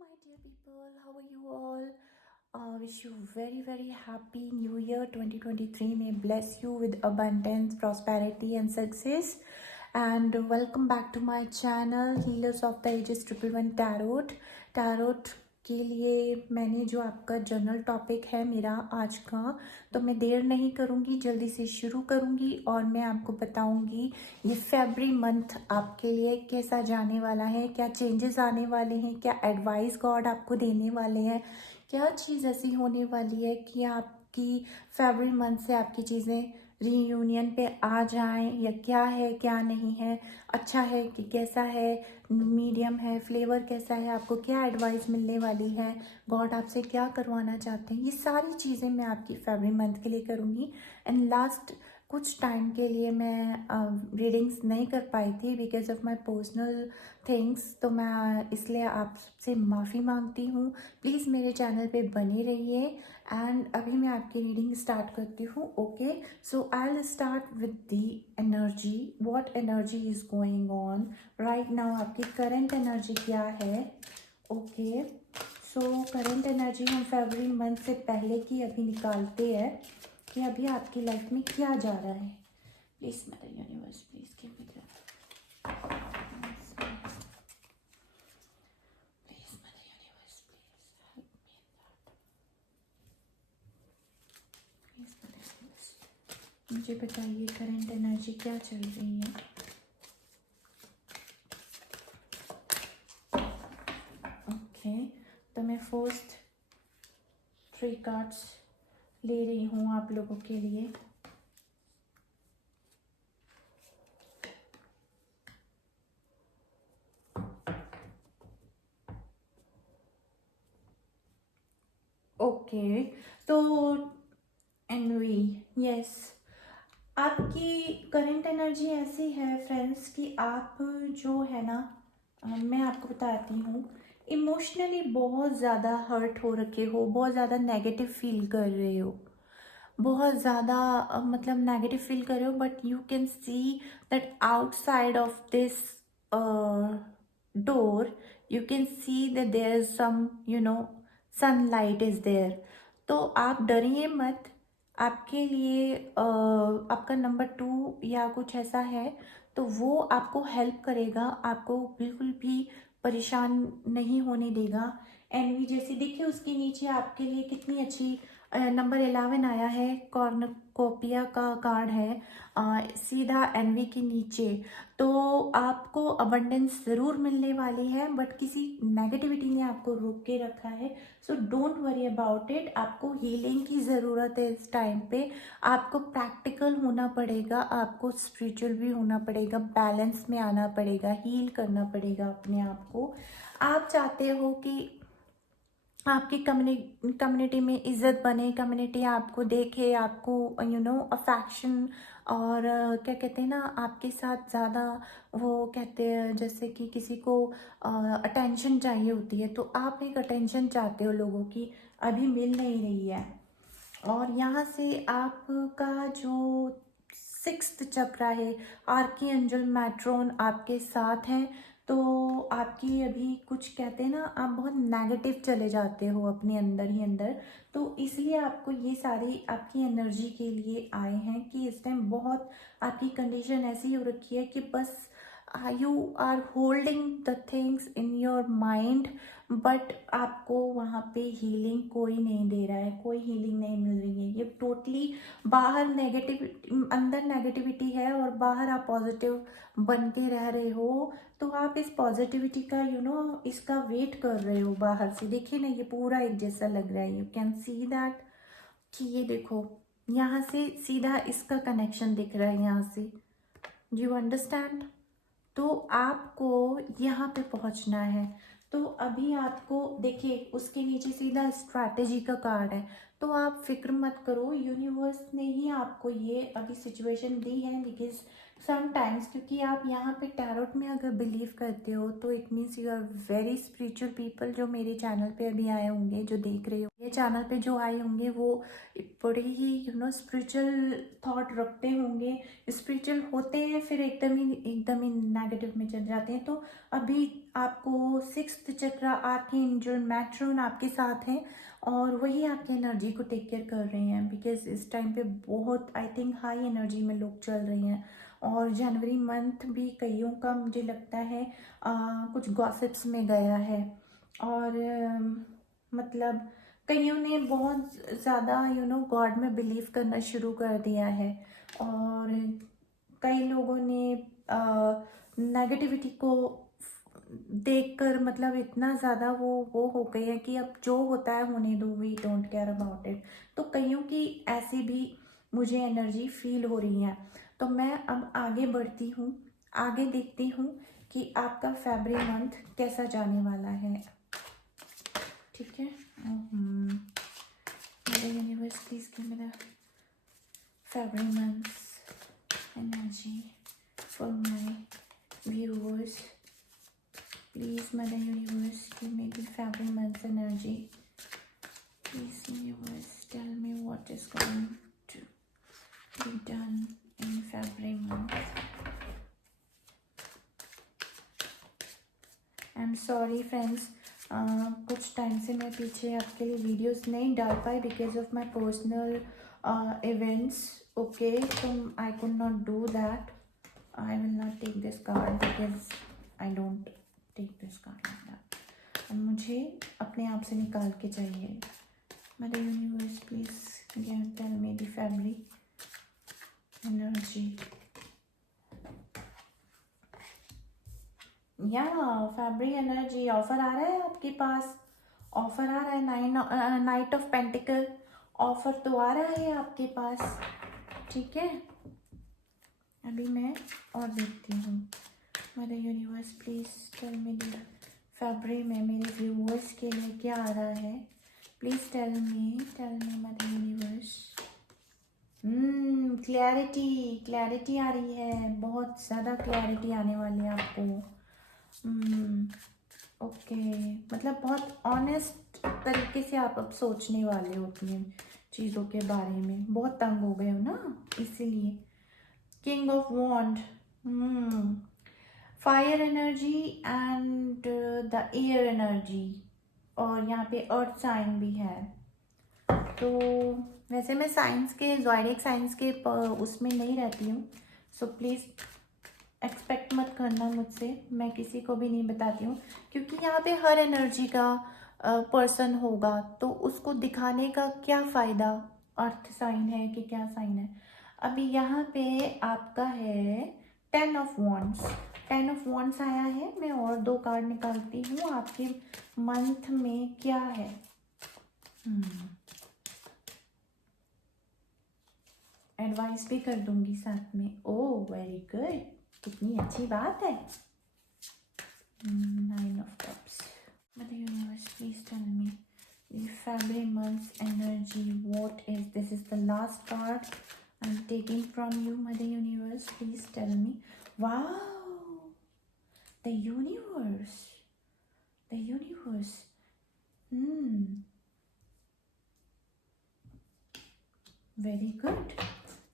my dear people, how are you all? Wish you very happy new year 2023. May bless you with abundance, prosperity, and success. And welcome back to my channel, Healers of the Ages 111 Tarot के लिए मैंने जो आपका general topic है मेरा आज का, तो मैं देर नहीं करूँगी, जल्दी से शुरू करूँगी और मैं आपको बताऊँगी ये फरवरी मंथ आपके लिए कैसा जाने वाला है, क्या चेंजेस आने वाले हैं, क्या एडवाइस गॉड आपको देने वाले हैं, क्या चीज़ ऐसी होने वाली है कि आपकी फरवरी मंथ से आपकी चीज़ें रीयूनियन पे आ जाएं, या क्या है क्या नहीं है, अच्छा है कि कैसा है, मीडियम है, फ्लेवर कैसा है, आपको क्या एडवाइस मिलने वाली है, गॉड आपसे क्या करवाना चाहते हैं, ये सारी चीज़ें मैं आपकी फरवरी मंथ के लिए करूँगी। एंड लास्ट कुछ टाइम के लिए मैं रीडिंग्स नहीं कर पाई थी because of my personal things, तो मैं इसलिए आपसे माफ़ी मांगती हूँ। प्लीज़ मेरे चैनल पे बने रहिए एंड अभी मैं आपकी रीडिंग स्टार्ट करती हूँ। Okay, so I will start with the energy, what energy is going on right now, आपकी करंट एनर्जी क्या है। ओके, सो करंट एनर्जी हम फरवरी मंथ से पहले की अभी निकालते हैं कि अभी आपकी लाइफ में क्या जा रहा है। Please mother universe, please give me the please mother universe, please help me in that. Please mother universe, मुझे बताइए करंट एनर्जी क्या चल रही है। ओके, तो मैं फर्स्ट 3 कार्ड्स ले रही हूँ आप लोगों के लिए। ओके, तो एनवी, यस, आपकी करंट एनर्जी ऐसी है फ्रेंड्स कि आप जो है ना, मैं आपको बताती हूँ, इमोशनली बहुत ज़्यादा हर्ट हो रखे हो, बहुत ज़्यादा नेगेटिव फील कर रहे हो, बहुत ज़्यादा मतलब नेगेटिव फील कर रहे हो, but you can see that outside of this door you can see that there is some sunlight is there. तो आप डरिए मत, आपके लिए आपका नंबर 2 या कुछ ऐसा है तो वो आपको हेल्प करेगा, आपको बिल्कुल भी परेशान नहीं होने देगा। एनवी जैसे देखिए उसके नीचे आपके लिए कितनी अच्छी नंबर 11 आया है, कॉर्नकोपिया का कार्ड है सीधा एनवी के नीचे। तो आपको अबंडेंस ज़रूर मिलने वाली है, बट किसी नेगेटिविटी ने आपको रोक के रखा है। So don't worry about it, आपको हीलिंग की ज़रूरत है इस टाइम पे, आपको प्रैक्टिकल होना पड़ेगा, आपको स्पिरिचुअल भी होना पड़ेगा, बैलेंस में आना पड़ेगा, हील करना पड़ेगा अपने आप को। आप चाहते हो कि आपकी कम्युनिटी में इज्जत बने, कम्युनिटी आपको देखे, आपको अफेक्शन और क्या कहते हैं ना, आपके साथ ज़्यादा वो कहते हैं जैसे कि किसी को अटेंशन चाहिए होती है, तो आप एक अटेंशन चाहते हो लोगों की, अभी मिल नहीं रही है। और यहाँ से आपका जो 6th चक्र है, आर्की एंजल मैट्रोन आपके साथ हैं। तो आपकी अभी कुछ कहते हैं ना, आप बहुत नेगेटिव चले जाते हो अपने अंदर ही अंदर, तो इसलिए आपको ये सारी आपकी एनर्जी के लिए आए हैं कि इस टाइम बहुत आपकी कंडीशन ऐसी हो रखी है कि बस you are holding the things in your mind, but आपको वहाँ पे हीलिंग कोई नहीं दे रहा है, कोई हीलिंग नहीं मिल रही है। ये टोटली बाहर नेगेटिव, अंदर नेगेटिविटी है और बाहर आप पॉजिटिव बन के रह रहे हो। तो आप इस पॉजिटिविटी का इसका वेट कर रहे हो बाहर से। देखिए ना, ये पूरा एक जैसा लग रहा है, यू कैन सी दैट कि ये देखो यहाँ से सीधा इसका कनेक्शन दिख रहा है यहाँ से, यू अंडरस्टैंड। तो आपको यहाँ पे पहुँचना है। तो अभी आपको देखिए उसके नीचे सीधा स्ट्रैटेजी का कार्ड है, तो आप फिक्र मत करो, यूनिवर्स ने ही आपको ये अभी सिचुएशन दी है बिकॉज समटाइम्स, क्योंकि आप यहाँ पे टैरोट में अगर बिलीव करते हो तो it means you are very spiritual people. जो मेरे चैनल पे अभी आए होंगे, जो देख रहे हो ये चैनल पे जो आए होंगे, वो बड़े ही स्पिरिचुअल थॉट रखते होंगे, स्पिरिचुअल होते हैं, फिर एकदम ही नेगेटिव में चल जाते हैं। तो अभी आपको सिक्स्थ चक्र, आर्कएंजल मैट्रोन आपके साथ हैं और वही आपकी एनर्जी को टेक केयर कर रहे हैं, बिकॉज इस टाइम पे बहुत आई थिंक हाई एनर्जी में लोग चल रहे हैं। और जनवरी मंथ भी कईयों का मुझे लगता है कुछ गॉसिप्स में गया है। और मतलब कईयों ने बहुत ज़्यादा गॉड में बिलीव करना शुरू कर दिया है। और कई लोगों ने नेगेटिविटी को देखकर मतलब इतना ज़्यादा वो हो गई है कि अब जो होता है होने दो, we don't care about it. तो कईयों की ऐसी भी मुझे एनर्जी फील हो रही है। तो मैं अब आगे बढ़ती हूँ, आगे देखती हूँ कि आपका फरवरी मंथ कैसा जाने वाला है। ठीक है, universe please give me the February month energy for my viewers. Please, Mother Universe, give me the February month's energy. Please, Universe, tell me what is going to be done in February month. I'm sorry, friends. कुछ time से मैं पीछे आपके लिए videos नहीं डाल पाई because of my personal events. Okay, so I could not do that. I will not take this card because I don't take this card like that. और मुझे अपने आप से निकाल के चाहिए। Mother Universe, please again tell me the February energy. या fabric energy offer आ रहा है आपके पास, ऑफर आ रहा है। नाइट ऑफ पेंटिकल ऑफर तो आ रहा है आपके पास। ठीक है, अभी मैं और देखती हूँ। Mother universe please tell me the fabric में मेरे व्यूअर्स के लिए क्या आ रहा है। Please tell me mother universe. Clarity आ रही है, बहुत ज़्यादा क्लैरिटी आने वाली है आपको। ओके, मतलब बहुत ऑनेस्ट तरीके से आप अब सोचने वाले हो अपनी चीज़ों के बारे में। बहुत तंग हो गए हो ना, इसीलिए। King of wand, fire energy and the air energy, और यहाँ पे अर्थ साइन भी है। तो वैसे मैं साइंस के ज़ोडिएक साइंस के उसमें नहीं रहती हूँ, सो प्लीज़ एक्सपेक्ट मत करना मुझसे, मैं किसी को भी नहीं बताती हूँ, क्योंकि यहाँ पे हर एनर्जी का पर्सन होगा, तो उसको दिखाने का क्या फ़ायदा, अर्थ साइन है कि क्या साइन है। अभी यहाँ पे आपका है 10 ऑफ वॉन्ड्स। 10 ऑफ वॉन्ड्स आया है। मैं और 2 कार्ड निकालती हूँ, आपके मंथ में क्या है। एडवाइस भी कर दूंगी साथ में। ओह वेरी गुड, कितनी अच्छी बात है। 9 of cups. Mother universe please tell me the February month's energy. What is this? Is the last card I'm taking from you, Mother Universe. Please tell me. Wow, the universe. Very good.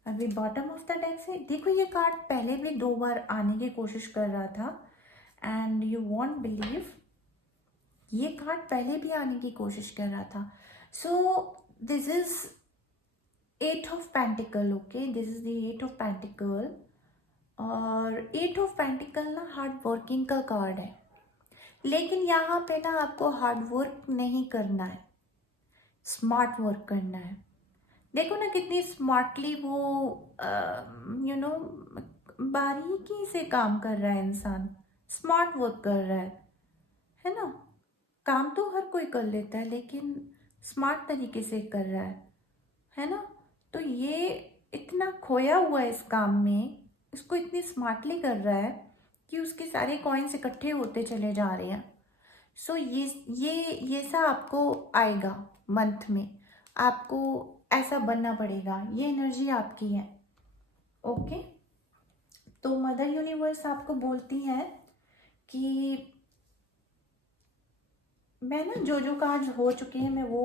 अभी bottom of the deck से देखो, ये card पहले भी 2 बार आने की कोशिश कर रहा था एंड यू वॉन्ट बिलीव, ये कार्ड पहले भी आने की कोशिश कर रहा था। So this is 8 of pentacle. Okay, this is the 8 of pentacle. और 8 ऑफ पेंटिकल ना हार्ड वर्किंग का कार्ड है, लेकिन यहाँ पे ना आपको हार्ड वर्क नहीं करना है, स्मार्ट वर्क करना है। देखो ना कितनी स्मार्टली वो बारीकी से काम कर रहा है इंसान, स्मार्ट वर्क कर रहा है ना। काम तो हर कोई कर लेता है, लेकिन स्मार्ट तरीके से कर रहा है ना। तो ये इतना खोया हुआ है इस काम में, इसको इतनी स्मार्टली कर रहा है कि उसके सारे कॉइन्स इकट्ठे होते चले जा रहे हैं। सो ये सा आपको आएगा मंथ में, आपको ऐसा बनना पड़ेगा, ये एनर्जी आपकी है। ओके, तो मदर यूनिवर्स आपको बोलती हैं कि मैं ना जो जो कार्ड्स हो चुके हैं मैं वो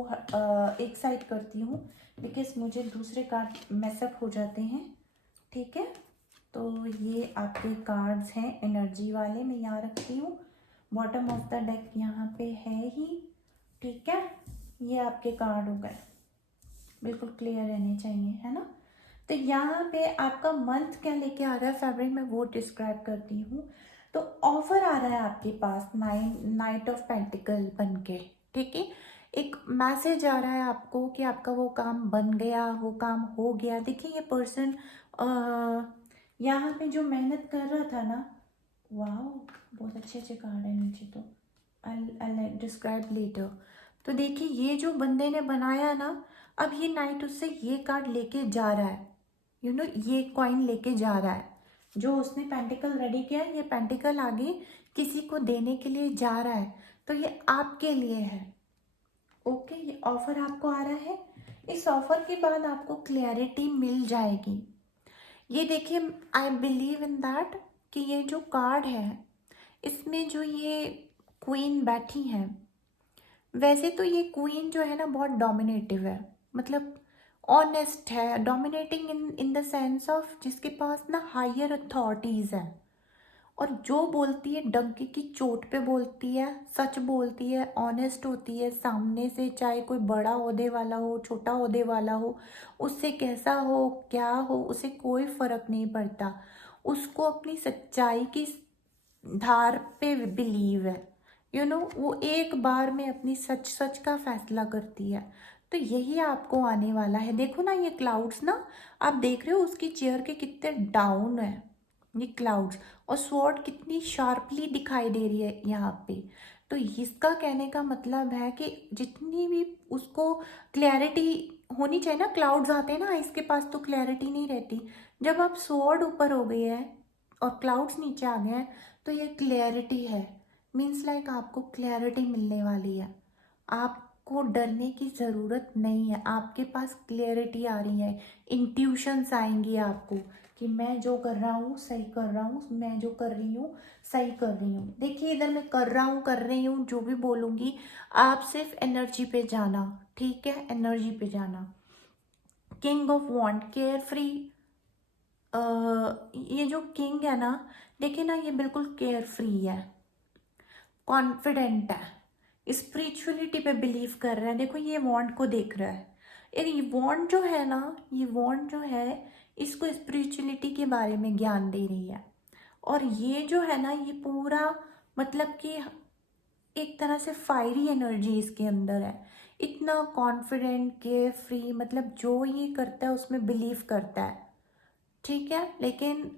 एक साइड करती हूँ, बिकॉज मुझे दूसरे कार्ड मैसअप हो जाते हैं। ठीक है, तो ये आपके कार्ड्स हैं एनर्जी वाले, मैं यहाँ रखती हूँ। बॉटम ऑफ द डेक यहाँ पे है ही। ठीक है, ये आपके कार्ड हो गए, बिल्कुल क्लियर रहने चाहिए, है ना। तो यहाँ पे आपका मंथ क्या लेके आ रहा है फरवरी में वो डिस्क्राइब करती हूँ। तो ऑफर आ रहा है आपके पास नाइट ऑफ पेंटिकल बन के। ठीक है, एक मैसेज आ रहा है आपको कि आपका वो काम बन गया, वो काम हो गया। देखिए ये पर्सन यहाँ पे जो मेहनत कर रहा था ना, वाह बहुत अच्छे अच्छे कार्ड है नीचे, तो आई डिस्क्राइब लेटर। तो देखिए ये जो बंदे ने बनाया ना, अब ये नाइट उससे ये कार्ड लेके जा रहा है, ये कॉइन लेके जा रहा है। जो उसने पेंटिकल रेडी किया, ये पेंटिकल आगे किसी को देने के लिए जा रहा है, तो ये आपके लिए है। ओके, ये ऑफर आपको आ रहा है। इस ऑफर के बाद आपको क्लैरिटी मिल जाएगी। ये देखिए, आई बिलीव इन दैट कि ये जो कार्ड है इसमें जो ये क्वीन बैठी है, वैसे तो ये क्वीन जो है ना बहुत डोमिनेटिव है, मतलब ऑनेस्ट है, dominating in the sense of जिसके पास ना हायर अथॉरिटीज़ है, और जो बोलती है डंके की चोट पे बोलती है, सच बोलती है, ऑनेस्ट होती है सामने से, चाहे कोई बड़ा ओहदे वाला हो छोटा ओहदे वाला हो, उससे कैसा हो क्या हो उसे कोई फर्क नहीं पड़ता। उसको अपनी सच्चाई की धार पे बिलीव है, वो एक बार में अपनी सच सच का फैसला करती है। तो यही आपको आने वाला है। देखो ना ये क्लाउड्स ना, आप देख रहे हो उसकी चेयर के कितने डाउन है ये क्लाउड्स, और स्वॉर्ड कितनी शार्पली दिखाई दे रही है यहाँ पे। तो इसका कहने का मतलब है कि जितनी भी उसको क्लैरिटी होनी चाहिए ना, क्लाउड्स आते हैं ना, इसके पास तो क्लैरिटी नहीं रहती। जब आप स्वॉर्ड ऊपर हो गए हैं और क्लाउड्स नीचे आ गए हैं, तो ये क्लैरिटी है। मीन्स लाइक आपको क्लैरिटी मिलने वाली है, आपको डरने की ज़रूरत नहीं है, आपके पास क्लैरिटी आ रही है, इंट्यूशंस आएंगी आपको कि मैं जो कर रहा हूँ सही कर रहा हूँ, मैं जो कर रही हूँ सही कर रही हूँ। देखिए इधर मैं कर रहा हूँ कर रही हूँ जो भी बोलूँगी, आप सिर्फ एनर्जी पे जाना। ठीक है, एनर्जी पे जाना। King of wand, care free. ये जो किंग है ना, देखिए ना ये बिल्कुल केयर फ्री है, कॉन्फिडेंट है, स्पिरिचुअलिटी पे बिलीव कर रहा है। देखो ये वॉन्ड को देख रहा है, ये वॉन्ड जो है ना, ये वॉन्ड जो है इसको स्पिरिचुअलिटी के बारे में ज्ञान दे रही है। और ये जो है ना, ये पूरा मतलब कि एक तरह से फायरी एनर्जी इसके अंदर है, इतना कॉन्फिडेंट केयर फ्री, मतलब जो ये करता है उसमें बिलीव करता है। ठीक है, लेकिन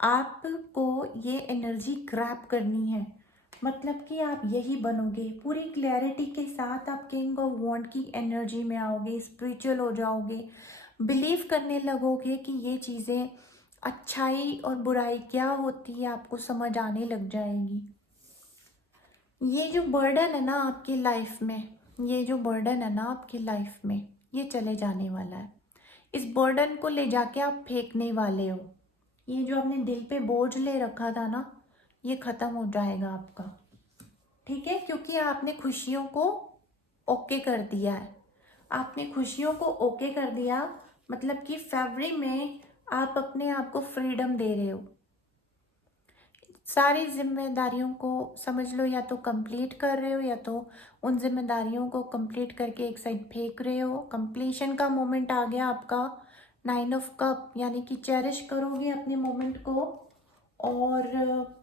आपको ये एनर्जी ग्रैब करनी है, मतलब कि आप यही बनोगे पूरी क्लैरिटी के साथ। आप किंग ऑफ वॉन्ड की एनर्जी में आओगे, स्पिरिचुअल हो जाओगे, बिलीव करने लगोगे कि ये चीज़ें अच्छाई और बुराई क्या होती है आपको समझ आने लग जाएगी। ये जो बर्डन है ना आपकी लाइफ में, ये जो बर्डन है ना आपकी लाइफ में, ये चले जाने वाला है। इस बर्डन को ले जाके आप फेंकने वाले हो। ये जो आपने दिल पे बोझ ले रखा था ना, ये खत्म हो जाएगा आपका। ठीक है, क्योंकि आपने खुशियों को ओके कर दिया है, आपने खुशियों को ओके कर दिया, मतलब कि फरवरी में आप अपने आप को फ्रीडम दे रहे हो। सारी जिम्मेदारियों को समझ लो, या तो कंप्लीट कर रहे हो या तो उन जिम्मेदारियों को कंप्लीट करके एक साइड फेंक रहे हो। कंप्लीशन का मोमेंट आ गया आपका। 9 ऑफ कप, यानी कि चेरिश करोगे अपने मोमेंट को, और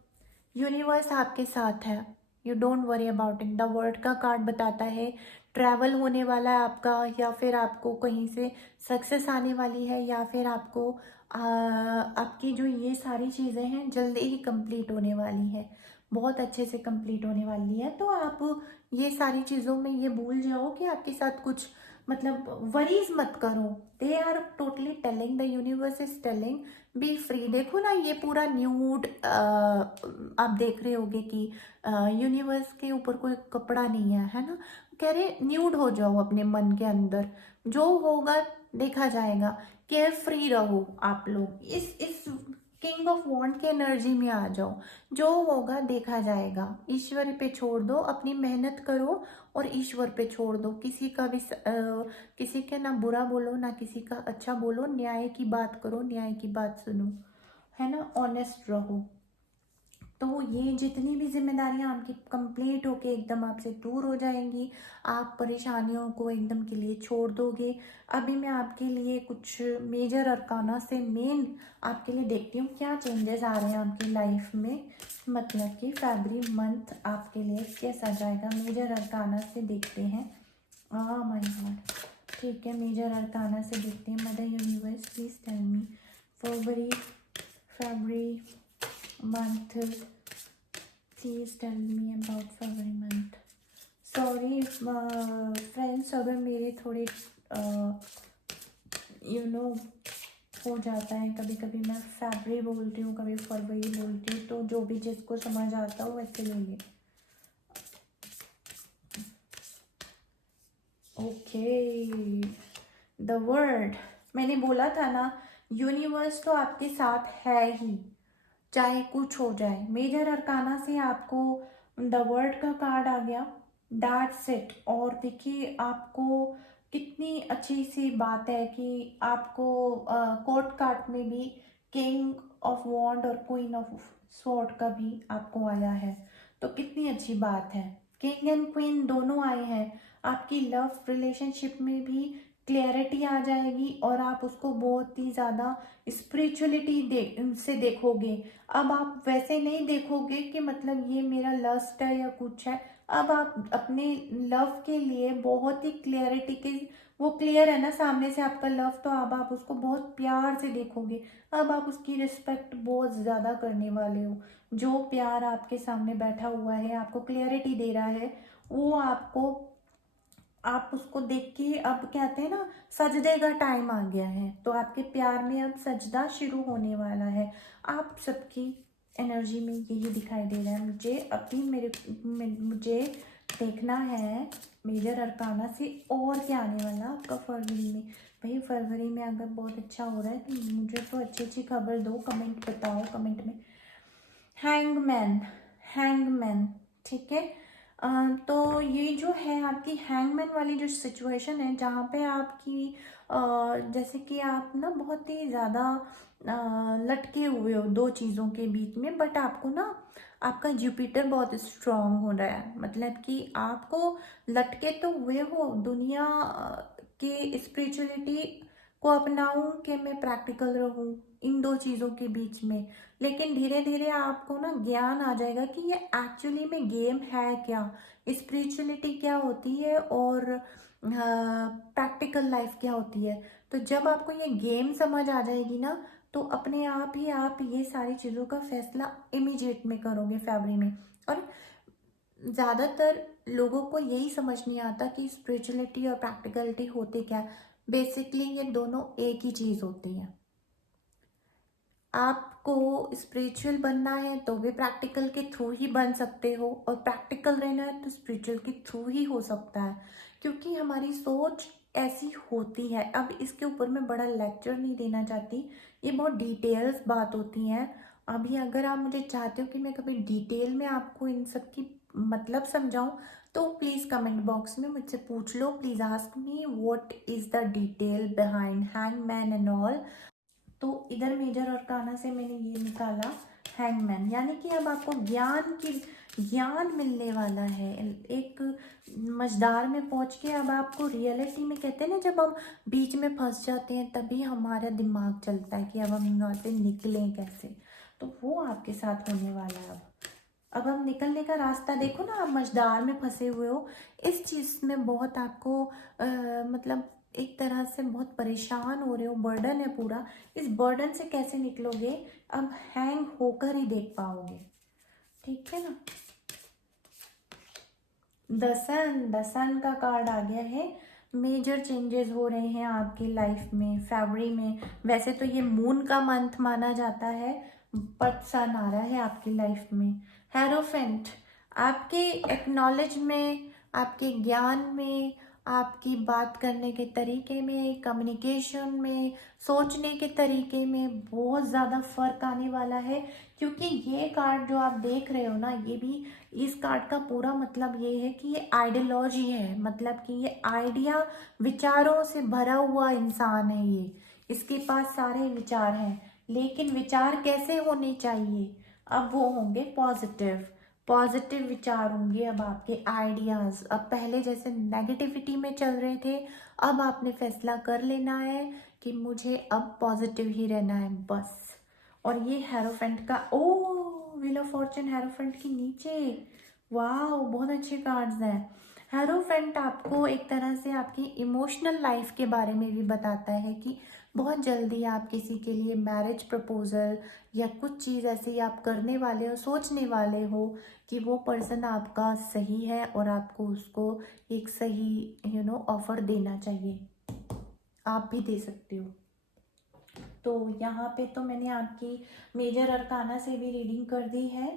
यूनिवर्स आपके साथ है। You don't worry about it. The world का कार्ड बताता है ट्रैवल होने वाला है आपका, या फिर आपको कहीं से सक्सेस आने वाली है, या फिर आपको आपकी जो ये सारी चीज़ें हैं जल्दी ही कंप्लीट होने वाली है, बहुत अच्छे से कंप्लीट होने वाली है। तो आप ये सारी चीज़ों में ये भूल जाओ कि आपके साथ कुछ, मतलब वरीज मत करो। They are totally telling, the universe is telling be free. देखो ना ये पूरा न्यूड आप देख रहे होगे कि यूनिवर्स के ऊपर कोई कपड़ा नहीं है ना, कह रहे न्यूड हो जाओ अपने मन के अंदर, जो होगा देखा जाएगा। केयर फ्री रहो आप लोग। इस किंग ऑफ वॉन्ड की एनर्जी में आ जाओ, जो होगा देखा जाएगा, ईश्वर पे छोड़ दो, अपनी मेहनत करो और ईश्वर पे छोड़ दो। किसी का भी किसी का ना बुरा बोलो ना किसी का अच्छा बोलो, न्याय की बात करो, न्याय की बात सुनो, है ना, ऑनेस्ट रहो। तो ये जितनी भी जिम्मेदारियां आपकी कंप्लीट होके एकदम आपसे दूर हो जाएंगी, आप परेशानियों को एकदम के लिए छोड़ दोगे। अभी मैं आपके लिए कुछ मेजर अरकाना से मेन आपके लिए देखती हूँ क्या चेंजेस आ रहे हैं आपकी लाइफ में, मतलब कि फरवरी मंथ आपके लिए कैसा जाएगा। मेजर अरकाना से देखते हैं। माय गॉड, ठीक है, मेजर अरकाना से देखते हैं। Mother universe please tell me February month, please tell me about February month. Sorry friends, अगर मेरे थोड़े हो जाता है, कभी कभी मैं फरवरी बोलती हूँ, कभी फरवरी बोलती हूँ, तो जो भी जिसको समझ आता हो वैसे ले ले। ओके, द वर्ड, मैंने बोला था ना, यूनिवर्स तो आपके साथ है ही, चाहे कुछ हो जाए। मेजर अरकाना से आपको द वर्ड का कार्ड आ गया, दैट्स इट। और देखिए आपको कितनी अच्छी सी बात है कि आपको कोर्ट कार्ड में भी किंग ऑफ वॉन्ड और क्वीन ऑफ स्वॉर्ड का भी आपको आया है, तो कितनी अच्छी बात है। किंग एंड क्वीन दोनों आए हैं, आपकी लव रिलेशनशिप में भी क्लैरिटी आ जाएगी और आप उसको बहुत ही ज़्यादा स्पिरिचुअलिटी से देखोगे। अब आप वैसे नहीं देखोगे कि मतलब ये मेरा लस्ट है या कुछ है। अब आप अपने लव के लिए बहुत ही क्लियरिटी के, वो क्लियर है ना सामने से आपका लव, तो अब आप उसको बहुत प्यार से देखोगे। अब आप उसकी रिस्पेक्ट बहुत ज़्यादा करने वाले हो। जो प्यार आपके सामने बैठा हुआ है, आपको क्लियरिटी दे रहा है, वो आपको, आप उसको देख के, अब कहते हैं ना सजदे का टाइम आ गया है, तो आपके प्यार में अब सजदा शुरू होने वाला है। आप सबकी एनर्जी में यही दिखाई दे रहा है मुझे। अभी मुझे देखना है मेजर अरकाना से और क्या आने वाला आपका फरवरी में। भाई फरवरी में अगर बहुत अच्छा हो रहा है तो मुझे तो अच्छी अच्छी खबर दो, कमेंट बताओ कमेंट में। हैंगमैन, हैंगमैन, ठीक है। तो ये जो है आपकी हैंगमैन वाली जो सिचुएशन है, जहाँ पे आपकी जैसे कि आप ना बहुत ही ज़्यादा लटके हुए हो दो चीज़ों के बीच में, बट आपको ना आपका जुपिटर बहुत स्ट्रांग हो रहा है, मतलब कि आपको लटके तो हुए हो दुनिया के स्पिरिचुअलिटी को अपनाऊं कि मैं प्रैक्टिकल रहूं इन दो चीज़ों के बीच में, लेकिन धीरे धीरे आपको ना ज्ञान आ जाएगा कि ये एक्चुअली में गेम है क्या, स्पिरिचुअलिटी क्या होती है और प्रैक्टिकल लाइफ क्या होती है। तो जब आपको ये गेम समझ आ जाएगी ना, तो अपने आप ही आप ये सारी चीज़ों का फैसला इमीडिएट में करोगे फरवरी में। और ज़्यादातर लोगों को यही समझ नहीं आता कि स्पिरिचुअलिटी और प्रैक्टिकलिटी होते क्या। बेसिकली ये दोनों एक ही चीज़ होती है। आपको स्पिरिचुअल बनना है तो भी प्रैक्टिकल के थ्रू ही बन सकते हो, और प्रैक्टिकल रहना है तो स्पिरिचुअल के थ्रू ही हो सकता है, क्योंकि हमारी सोच ऐसी होती है। अब इसके ऊपर मैं बड़ा लेक्चर नहीं देना चाहती, ये बहुत डिटेल्स बात होती हैं। अभी अगर आप मुझे चाहते हो कि मैं कभी डिटेल में आपको इन सब की मतलब समझाऊं, तो प्लीज़ कमेंट बॉक्स में मुझसे पूछ लो, please ask me what is the detail behind hangman and all. तो इधर मेजर अरकाना से मैंने ये निकाला हैंगमैन, यानी कि अब आपको ज्ञान मिलने वाला है। एक मझदार में पहुंच के अब आपको रियलिटी में, कहते हैं ना जब हम बीच में फंस जाते हैं तभी हमारा दिमाग चलता है कि अब हम यहाँ से निकलें कैसे, तो वो आपके साथ होने वाला है। अब हम निकलने का रास्ता देखो ना, आप मझदार में फंसे हुए हो, इस चीज़ में बहुत आपको मतलब एक तरह से बहुत परेशान हो रहे हो, बर्डन है पूरा, इस बर्डन से कैसे निकलोगे अब हैंग होकर ही देख पाओगे, ठीक है ना। द सन का कार्ड आ गया है। मेजर चेंजेस हो रहे हैं आपकी लाइफ में फरवरी में। वैसे तो ये मून का मंथ माना जाता है, बट सन आ रहा है आपकी लाइफ में। हेरोफेंट, आपके एक्नॉलेज में, आपके ज्ञान में, आपकी बात करने के तरीके में, कम्युनिकेशन में, सोचने के तरीके में बहुत ज़्यादा फ़र्क आने वाला है। क्योंकि ये कार्ड जो आप देख रहे हो ना, ये भी, इस कार्ड का पूरा मतलब ये है कि ये आइडियोलॉजी है, मतलब कि ये आइडिया, विचारों से भरा हुआ इंसान है ये। इसके पास सारे विचार हैं, लेकिन विचार कैसे होने चाहिए? अब वो होंगे पॉजिटिव, पॉजिटिव विचार होंगे अब आपके, आइडियाज। अब पहले जैसे नेगेटिविटी में चल रहे थे, अब आपने फैसला कर लेना है कि मुझे अब पॉजिटिव ही रहना है बस। और ये हेरोफेंट का, ओ व्हील ऑफ फॉर्चून हेरोफेंट के नीचे, वाह बहुत अच्छे कार्ड्स हैं। हेरोफेंट आपको एक तरह से आपकी इमोशनल लाइफ के बारे में भी बताता है कि बहुत जल्दी आप किसी के लिए मैरिज प्रपोजल या कुछ चीज़ ऐसी आप करने वाले हो, सोचने वाले हो कि वो पर्सन आपका सही है और आपको उसको एक सही ऑफर देना चाहिए। आप भी दे सकते हो। तो यहाँ पे तो मैंने आपकी मेजर अरकाना से भी रीडिंग कर दी है।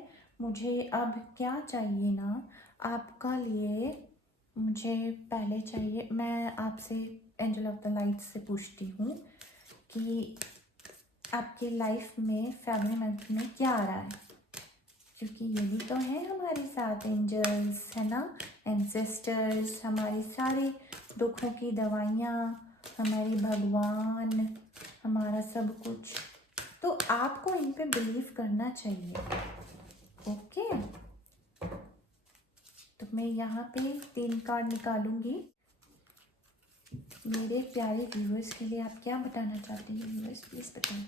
मुझे अब क्या चाहिए ना आपका लिए, मुझे पहले चाहिए, मैं आपसे एंजल ऑफ द लाइट से पूछती हूँ कि आपके लाइफ में फैमिली मंथ में क्या आ रहा है, क्योंकि ये भी तो है हमारे साथ एंजल्स, है ना, एंसेस्टर्स, हमारे सारे दुखों की दवाइयाँ, हमारे भगवान, हमारा सब कुछ। तो आपको इन पे बिलीव करना चाहिए। ओके, तो मैं यहाँ पे 3 कार्ड निकालूंगी। मेरे प्यारे व्यूअर्स के लिए आप क्या बताना चाहते हैं व्यूअर्स, प्लीज बताएं।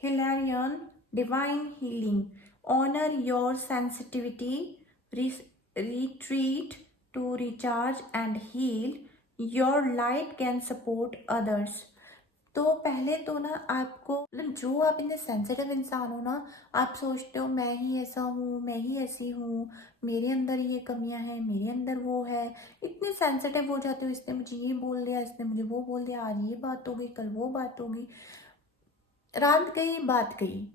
Hilarion, divine healing, honor your sensitivity, retreat to recharge and heal, your light can support others। तो पहले तो ना आपको, मतलब जो आप इतने सेंसिटिव इंसान हो ना, आप सोचते हो मैं ही ऐसा हूँ, मैं ही ऐसी हूँ, मेरे अंदर ये कमियां हैं, मेरे अंदर वो है, इतने सेंसिटिव हो जाते हो, इसने मुझे ये बोल दिया, इसने मुझे वो बोल दिया, आज ये बात हो गई, कल वो बात हो गई, रात गई बात गई।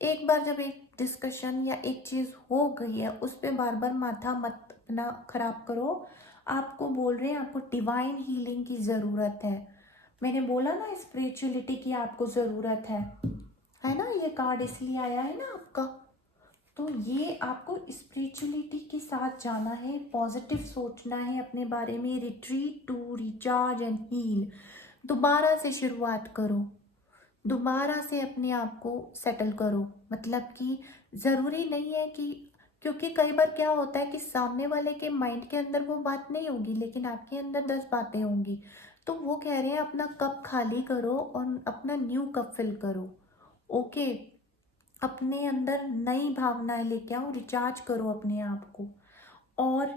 एक बार जब एक डिस्कशन या एक चीज़ हो गई है, उस पर बार बार माथा मत अपना खराब करो। आपको बोल रहे हैं आपको डिवाइन हीलिंग की ज़रूरत है। मैंने बोला ना स्पिरिचुअलिटी की आपको ज़रूरत है ना, ये कार्ड इसलिए आया है ना आपका। तो ये आपको स्पिरिचुअलिटी के साथ जाना है, पॉजिटिव सोचना है अपने बारे में, retreat to recharge and heal. दोबारा से शुरुआत करो, दोबारा से अपने आप को सेटल करो। मतलब कि ज़रूरी नहीं है कि, क्योंकि कई बार क्या होता है कि सामने वाले के माइंड के अंदर वो बात नहीं होगी, लेकिन आपके अंदर 10 बातें होंगी। तो वो कह रहे हैं अपना कप खाली करो और अपना न्यू कप फिल करो। ओके, अपने अंदर नई भावनाएं लेके आओ, रिचार्ज करो अपने आप को। और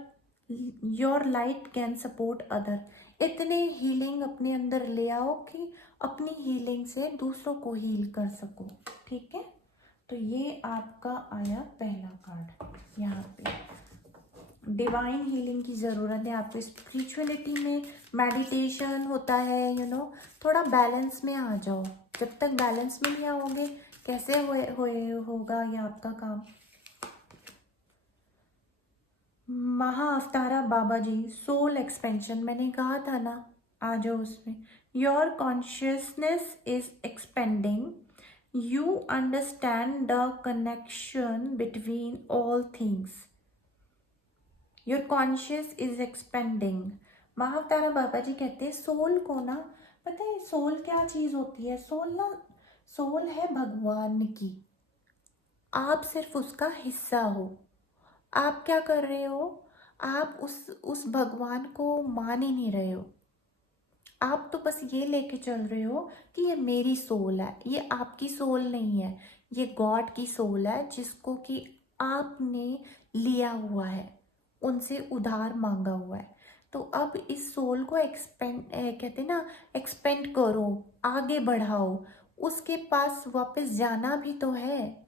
your light can support other, इतने हीलिंग अपने अंदर ले आओ कि अपनी हीलिंग से दूसरों को हील कर सको। ठीक है, तो ये आपका आया पहला कार्ड। यहाँ पे डिवाइन हीलिंग की ज़रूरत है आपको, स्पिरिचुअलिटी में मेडिटेशन होता है, थोड़ा बैलेंस में आ जाओ। जब तक बैलेंस में नहीं आओगे, कैसे होगा ये आपका काम। महाअवतारा बाबा जी, सोल एक्सपेंशन, मैंने कहा था ना, आ जाओ उसमें। Your consciousness is expanding, you understand the connection between all things, your conscious is expanding. Mahavatar Baba ji कहते हैं सोल को ना, पता है सोल क्या चीज़ होती है? सोल ना, सोल है भगवान की, आप सिर्फ उसका हिस्सा हो। आप क्या कर रहे हो? आप उस भगवान को मान ही नहीं रहे हो। आप तो बस ये लेके चल रहे हो कि ये मेरी सोल है। ये आपकी सोल नहीं है, ये गॉड की सोल है, जिसको कि आपने लिया हुआ है, उनसे उधार मांगा हुआ है। तो अब इस सोल को एक्सपेंड, कहते हैं ना, एक्सपेंड करो, आगे बढ़ाओ। उसके पास वापस जाना भी तो है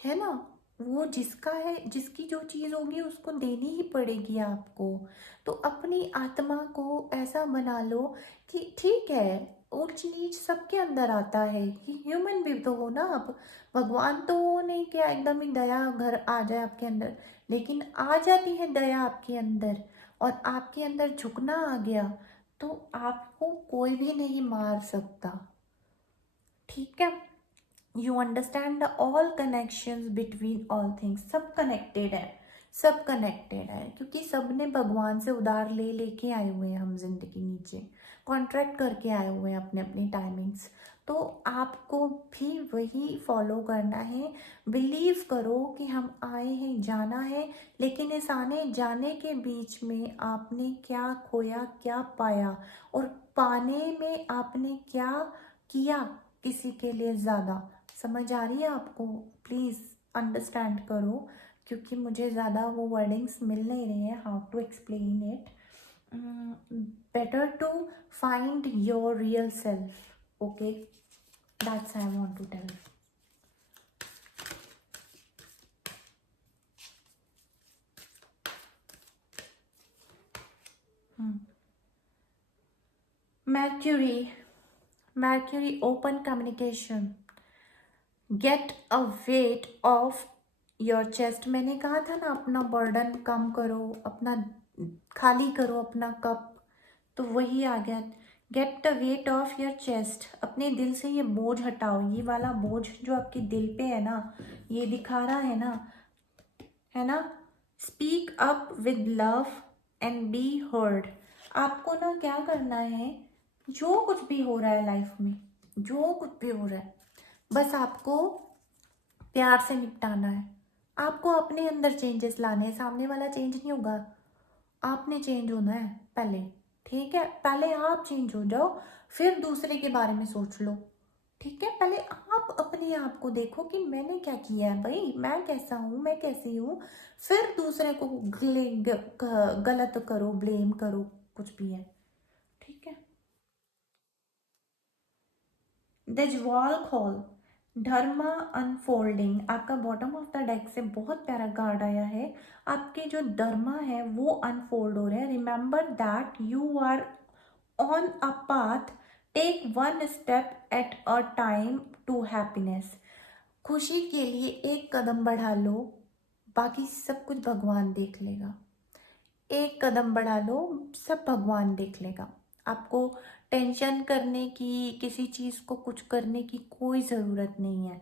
ना। वो जिसका है, जिसकी जो चीज़ होगी उसको देनी ही पड़ेगी आपको। तो अपनी आत्मा को ऐसा बना लो कि ठीक है, ऊंच नीच सबके अंदर आता है, कि ह्यूमन भी तो हो ना आप। भगवान तो वो नहीं कि एकदम ही दया घर आ जाए आपके अंदर, लेकिन आ जाती है दया आपके अंदर, और आपके अंदर झुकना आ गया तो आपको कोई भी नहीं मार सकता। ठीक है, you understand the all connections between all things, सब कनेक्टेड है, सब कनेक्टेड है, क्योंकि सब ने भगवान से उधार ले लेके आए हुए हैं, हम जिंदगी नीचे कॉन्ट्रैक्ट करके आए हुए हैं अपने अपनी टाइमिंग्स। तो आपको भी वही फॉलो करना है। बिलीव करो कि हम आए हैं, जाना है, लेकिन इस आने जाने के बीच में आपने क्या खोया, क्या पाया, और पाने में आपने क्या किया किसी के लिए ज़्यादा। समझ आ रही है आपको? प्लीज़ अंडरस्टैंड करो, क्योंकि मुझे ज़्यादा वो वर्डिंग्स मिल नहीं रहे हैं, how to explain it. Better to find your real self, okay, that's I want to tell. Mercury open communication, get a weight of your chest. मैंने कहा था ना अपना बर्डन कम करो, अपना खाली करो अपना कप, तो वही आ गया। Get the wait of your chest, अपने दिल से ये बोझ हटाओ, ये वाला बोझ जो आपके दिल पे है ना, ये दिखा रहा है ना, है ना। Speak up with love and be heard. आपको ना क्या करना है, जो कुछ भी हो रहा है लाइफ में, जो कुछ भी हो रहा है, बस आपको प्यार से निपटाना है। आपको अपने अंदर चेंजेस लाने हैं, सामने वाला चेंज नहीं होगा, आपने चेंज होना है पहले। ठीक है, पहले आप चेंज हो जाओ, फिर दूसरे के बारे में सोच लो। ठीक है, पहले आप अपने आप को देखो कि मैंने क्या किया है भाई, मैं कैसा हूँ, मैं कैसी हूँ, फिर दूसरे को गलत करो, ब्लेम करो, कुछ भी है। ठीक है। दजवाल खोल, धर्मा अनफोल्डिंग, आपका बॉटम ऑफ द डेक से बहुत प्यारा कार्ड आया है। आपके जो धर्मा है वो अनफोल्ड हो रहे हैं। Remember that you are on a path, take one step at a time to happiness. खुशी के लिए एक कदम बढ़ा लो, बाकी सब कुछ भगवान देख लेगा। एक कदम बढ़ा लो, सब भगवान देख लेगा। आपको टेंशन करने की, किसी चीज़ को कुछ करने की कोई ज़रूरत नहीं है।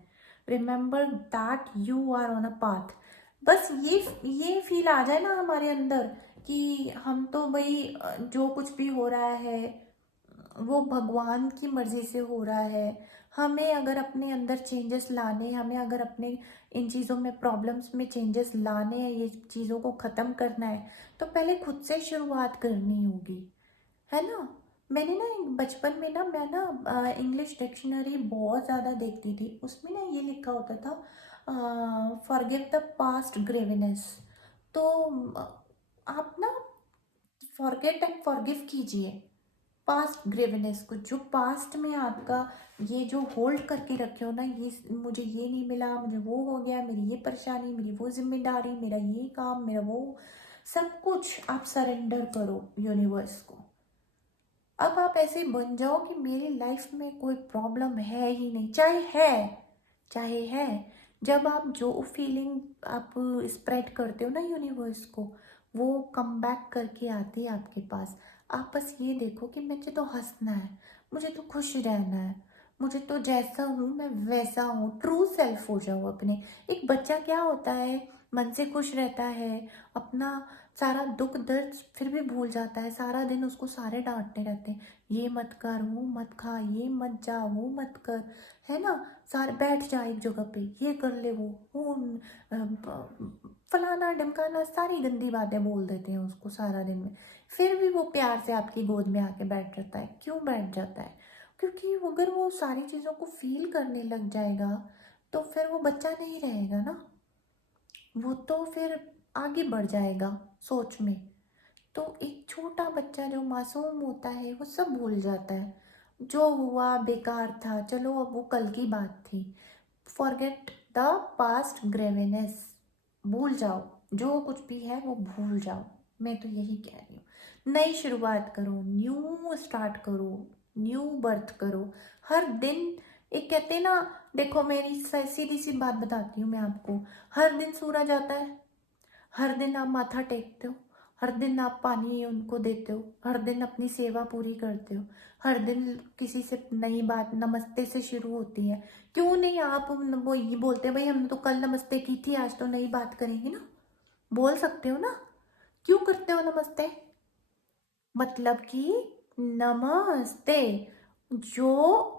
Remember that you are on a path. बस ये फील आ जाए ना हमारे अंदर कि हम तो भाई जो कुछ भी हो रहा है वो भगवान की मर्जी से हो रहा है। हमें अगर अपने अंदर चेंजेस लाने, हमें अगर अपने इन चीज़ों में, प्रॉब्लम्स में चेंजेस लाने हैं, ये चीज़ों को ख़त्म करना है, तो पहले खुद से शुरुआत करनी होगी, है ना। मैंने ना बचपन में ना, मैं ना इंग्लिश डिक्शनरी बहुत ज़्यादा देखती थी, उसमें ना ये लिखा होता था फॉरगिव द पास्ट ग्रेविनेस। तो आप ना फॉरगेट एंड फॉरगिव कीजिए पास्ट ग्रेवनेस को, जो पास्ट में आपका ये जो होल्ड करके रखे हो ना, ये मुझे ये नहीं मिला, मुझे वो हो गया, मेरी ये परेशानी, मेरी वो जिम्मेदारी, मेरा ये काम, मेरा वो, सब कुछ आप सरेंडर करो यूनिवर्स को। अब आप ऐसे बन जाओ कि मेरी लाइफ में कोई प्रॉब्लम है ही नहीं, चाहे है। जब आप जो फीलिंग आप स्प्रेड करते हो ना यूनिवर्स को, वो कम बैक करके आती है आपके पास। आप बस ये देखो कि मुझे तो हंसना है, मुझे तो खुश रहना है, मुझे तो जैसा हूँ मैं वैसा हूँ, ट्रू सेल्फ हो जाओ अपने। एक बच्चा क्या होता है, मन से खुश रहता है, अपना सारा दुख दर्द फिर भी भूल जाता है, सारा दिन उसको सारे डांटते रहते हैं, ये मत कर, वो मत खा, ये मत जा, वो मत कर, है ना। सारे बैठ जा एक जगह पे, ये कर ले, वो फलाना ढमकाना, सारी गंदी बातें बोल देते हैं उसको सारा दिन में। फिर भी वो प्यार से आपकी गोद में आके बैठ जाता है। क्यों बैठ जाता है? क्योंकि अगर वो सारी चीज़ों को फील करने लग जाएगा तो फिर वो बच्चा नहीं रहेगा ना, वो तो फिर आगे बढ़ जाएगा सोच में। तो एक छोटा बच्चा जो मासूम होता है वो सब भूल जाता है, जो हुआ बेकार था, चलो अब वो कल की बात थी। फॉरगेट द पास्ट ग्रेविनेस, भूल जाओ, जो कुछ भी है वो भूल जाओ। मैं तो यही कह रही हूँ, नई शुरुआत करो, न्यू स्टार्ट करो, न्यू बर्थ करो। हर दिन एक कहते हैं ना, देखो मेरी सीधी सी बात बताती हूँ मैं आपको, हर दिन सूरज आता है, हर दिन आप माथा टेकते हो, हर दिन आप पानी उनको देते हो, हर दिन अपनी सेवा पूरी करते हो, हर दिन किसी से नई बात नमस्ते से शुरू होती है। क्यों नहीं आप वो ये बोलते हैं भाई हमने तो कल नमस्ते की थी, आज तो नई बात करेंगे ना, बोल सकते हो ना। क्यों करते हो नमस्ते? मतलब कि नमस्ते, जो